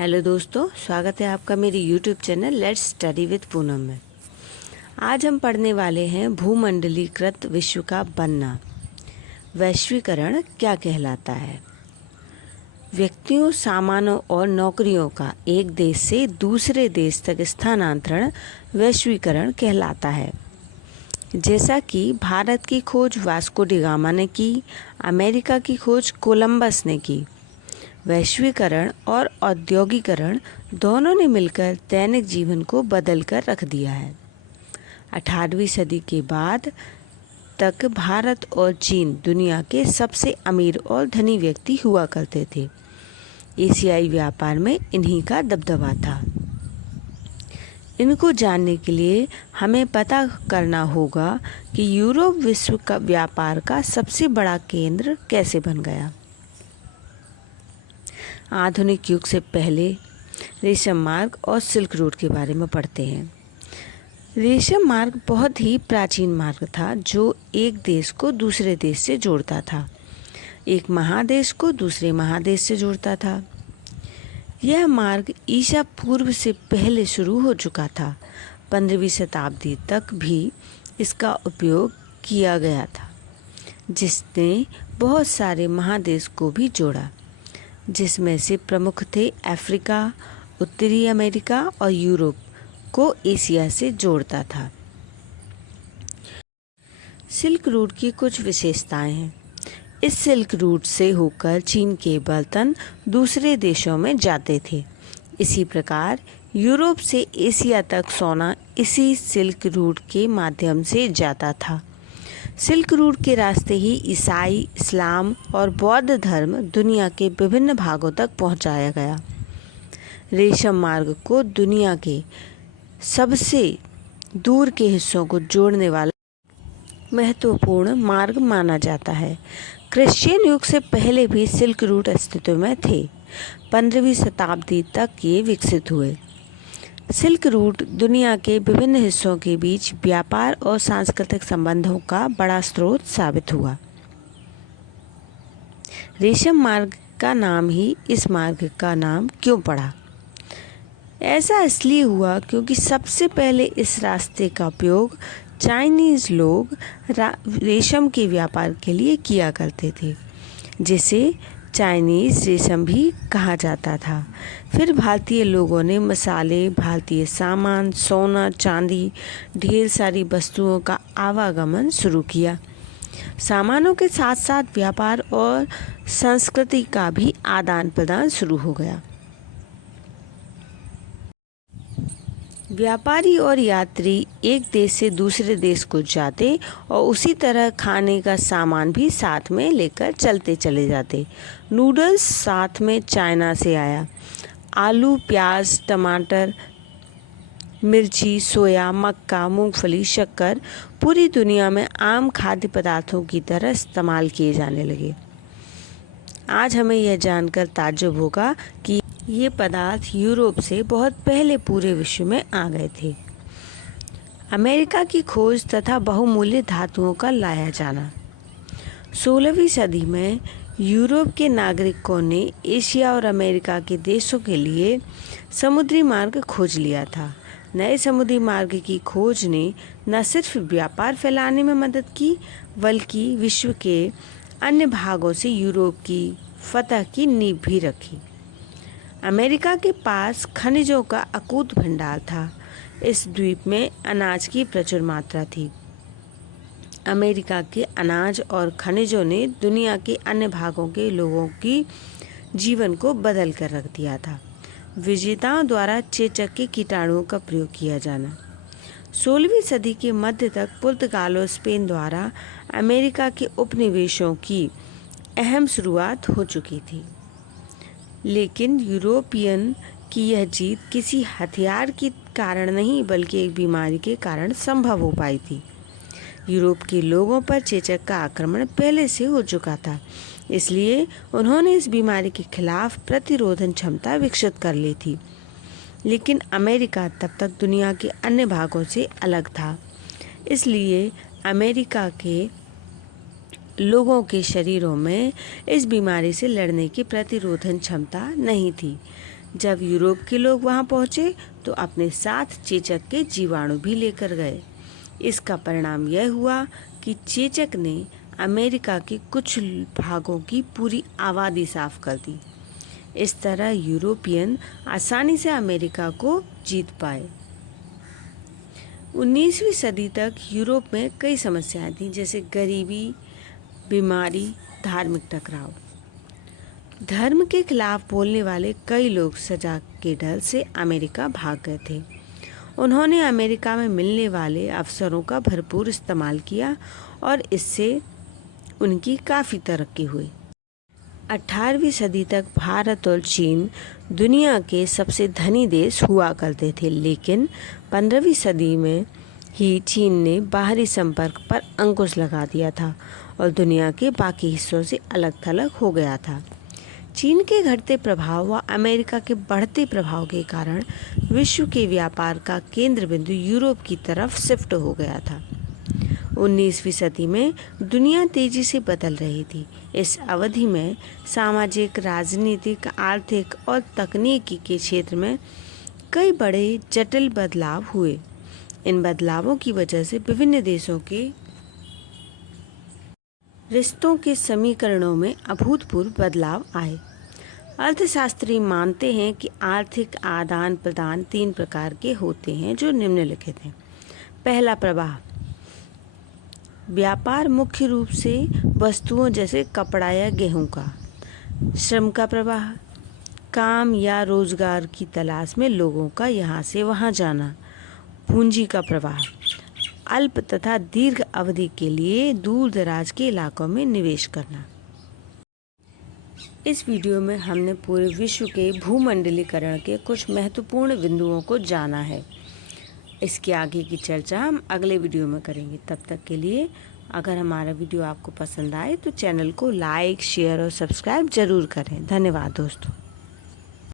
Hello दोस्तों, स्वागत है आपका मेरे YouTube channel let's study with Poonam में। आज हम पढ़ने वाले हैं भूमंडलीकृत विश्व का बनना। वैश्वीकरण क्या कहलाता है? व्यक्तियों, सामानों और नौकरियों का एक देश से दूसरे देश तक स्थानांतरण वैश्वीकरण कहलाता है। जैसा कि भारत की खोज वास्को डी गामा ने की, अमेरिका की खोज कोलंबस ने की। वैश्वीकरण और औद्योगिकरण दोनों ने मिलकर दैनिक जीवन को बदल कर रख दिया है। 18वीं सदी के बाद तक भारत और चीन दुनिया के सबसे अमीर और धनी व्यक्ति हुआ करते थे। एशियाई व्यापार में इन्हीं का दबदबा था। इनको जानने के लिए हमें पता करना होगा कि यूरोप विश्व का व्यापार का सबसे बड़ा केंद्र कैसे बन गया। आधुनिक युग से पहले रेशम मार्ग और सिल्क रूट के बारे में पढ़ते हैं। रेशम मार्ग बहुत ही प्राचीन मार्ग था जो एक देश को दूसरे देश से जोड़ता था, एक महादेश को दूसरे महादेश से जोड़ता था। यह मार्ग ईसा पूर्व से पहले शुरू हो चुका था। 15वीं शताब्दी तक भी इसका उपयोग किया गया था, जिसने बहुत सारे महादेश को भी जोड़ा, जिसमें से प्रमुख थे अफ्रीका, उत्तरी अमेरिका और यूरोप को एशिया से जोड़ता था। सिल्क रूट की कुछ विशेषताएं हैं। इस सिल्क रूट से होकर चीन के बर्तन दूसरे देशों में जाते थे। इसी प्रकार यूरोप से एशिया तक सोना इसी सिल्क रूट के माध्यम से जाता था। सिल्क रूट के रास्ते ही ईसाई, इस्लाम और बौद्ध धर्म दुनिया के विभिन्न भागों तक पहुंचाया गया। रेशम मार्ग को दुनिया के सबसे दूर के हिस्सों को जोड़ने वाला महत्वपूर्ण मार्ग माना जाता है। क्रिश्चियन युग से पहले भी सिल्क रूट अस्तित्व में थे। 15वीं शताब्दी तक ये विकसित हुए। सिल्क रूट दुनिया के विभिन्न हिस्सों के बीच व्यापार और सांस्कृतिक संबंधों का बड़ा स्रोत साबित हुआ। रेशम मार्ग का नाम ही इस मार्ग का नाम क्यों पड़ा? ऐसा इसलिए हुआ क्योंकि सबसे पहले इस रास्ते का उपयोग चाइनीज लोग रेशम के व्यापार के लिए किया करते थे, जिसे चाइनीज रेशम भी कहा जाता था। फिर भारतीय लोगों ने मसाले, भारतीय सामान, सोना, चांदी, ढेर सारी वस्तुओं का आवागमन शुरू किया। सामानों के साथ साथ व्यापार और संस्कृति का भी आदान प्रदान शुरू हो गया। व्यापारी और यात्री एक देश से दूसरे देश को जाते और उसी तरह खाने का सामान भी साथ में लेकर चलते चले जाते। नूडल्स साथ में चाइना से आया। आलू, प्याज, टमाटर, मिर्ची, सोया, मक्का, मूंगफली, शक्कर पूरी दुनिया में आम खाद्य पदार्थों की तरह इस्तेमाल किए जाने लगे। आज हमें यह जानकर ताज्जुब होगा कि ये पदार्थ यूरोप से बहुत पहले पूरे विश्व में आ गए थे। अमेरिका की खोज तथा बहुमूल्य धातुओं का लाया जाना। 16वीं सदी में यूरोप के नागरिकों ने एशिया और अमेरिका के देशों के लिए समुद्री मार्ग खोज लिया था। नए समुद्री मार्ग की खोज ने न सिर्फ व्यापार फैलाने में मदद की, बल्कि विश्व के अन्य भागों से यूरोप की फतह की नींव भी रखी। अमेरिका के पास खनिजों का अकूत भंडार था। इस द्वीप में अनाज की प्रचुर मात्रा थी। अमेरिका के अनाज और खनिजों ने दुनिया के अन्य भागों के लोगों की जीवन को बदल कर रख दिया था। विजेताओं द्वारा चेचक के कीटाणुओं का प्रयोग किया जाना। 16वीं सदी के मध्य तक पुर्तगाल और स्पेन द्वारा अमेरिका के उपनिवेशों की अहम शुरुआत हो चुकी थी, लेकिन यूरोपियन की यह जीत किसी हथियार के कारण नहीं बल्कि एक बीमारी के कारण संभव हो पाई थी। यूरोप के लोगों पर चेचक का आक्रमण पहले से हो चुका था, इसलिए उन्होंने इस बीमारी के खिलाफ प्रतिरोधन क्षमता विकसित कर ली थी। लेकिन अमेरिका तब तक दुनिया के अन्य भागों से अलग था, इसलिए अमेरिका के लोगों के शरीरों में इस बीमारी से लड़ने की प्रतिरोधन क्षमता नहीं थी। जब यूरोप के लोग वहां पहुंचे तो अपने साथ चेचक के जीवाणु भी लेकर गए। इसका परिणाम यह हुआ कि चेचक ने अमेरिका के कुछ भागों की पूरी आबादी साफ कर दी। इस तरह यूरोपियन आसानी से अमेरिका को जीत पाए। 19वीं सदी तक यूरोप में कई समस्याएं थीं, जैसे गरीबी, बीमारी, धार्मिक टकराव। धर्म के खिलाफ बोलने वाले कई लोग सजा के डर से अमेरिका भाग गए थे। उन्होंने अमेरिका में मिलने वाले अवसरों का भरपूर इस्तेमाल किया और इससे उनकी काफ़ी तरक्की हुई। 18वीं सदी तक भारत और चीन दुनिया के सबसे धनी देश हुआ करते थे, लेकिन 15वीं सदी में ही चीन ने बाहरी संपर्क पर अंकुश लगा दिया था और दुनिया के बाकी हिस्सों से अलग थलग हो गया था। चीन के घटते प्रभाव व अमेरिका के बढ़ते प्रभाव के कारण विश्व के व्यापार का केंद्र बिंदु यूरोप की तरफ शिफ्ट हो गया था। 19वीं सदी में दुनिया तेजी से बदल रही थी। इस अवधि में सामाजिक, राजनीतिक, आर्थिक और तकनीकी के क्षेत्र में कई बड़े जटिल बदलाव हुए। इन बदलावों की वजह से विभिन्न देशों के रिश्तों के समीकरणों में अभूतपूर्व बदलाव आए। अर्थशास्त्री मानते हैं कि आर्थिक आदान प्रदान 3 प्रकार के होते हैं जो निम्नलिखित हैं। पहला प्रवाह, व्यापार मुख्य रूप से वस्तुओं जैसे कपड़ा या गेहूं का। श्रम का प्रवाह, काम या रोजगार की तलाश में लोगों का यहाँ से वहाँ जाना। पूंजी का प्रवाह, अल्प तथा दीर्घ अवधि के लिए दूर दराज के इलाकों में निवेश करना। इस वीडियो में हमने पूरे विश्व के भूमंडलीकरण के कुछ महत्वपूर्ण बिंदुओं को जाना है। इसके आगे की चर्चा हम अगले वीडियो में करेंगे। तब तक के लिए अगर हमारा वीडियो आपको पसंद आए तो चैनल को लाइक, शेयर और सब्सक्राइब जरूर करें। धन्यवाद दोस्तों।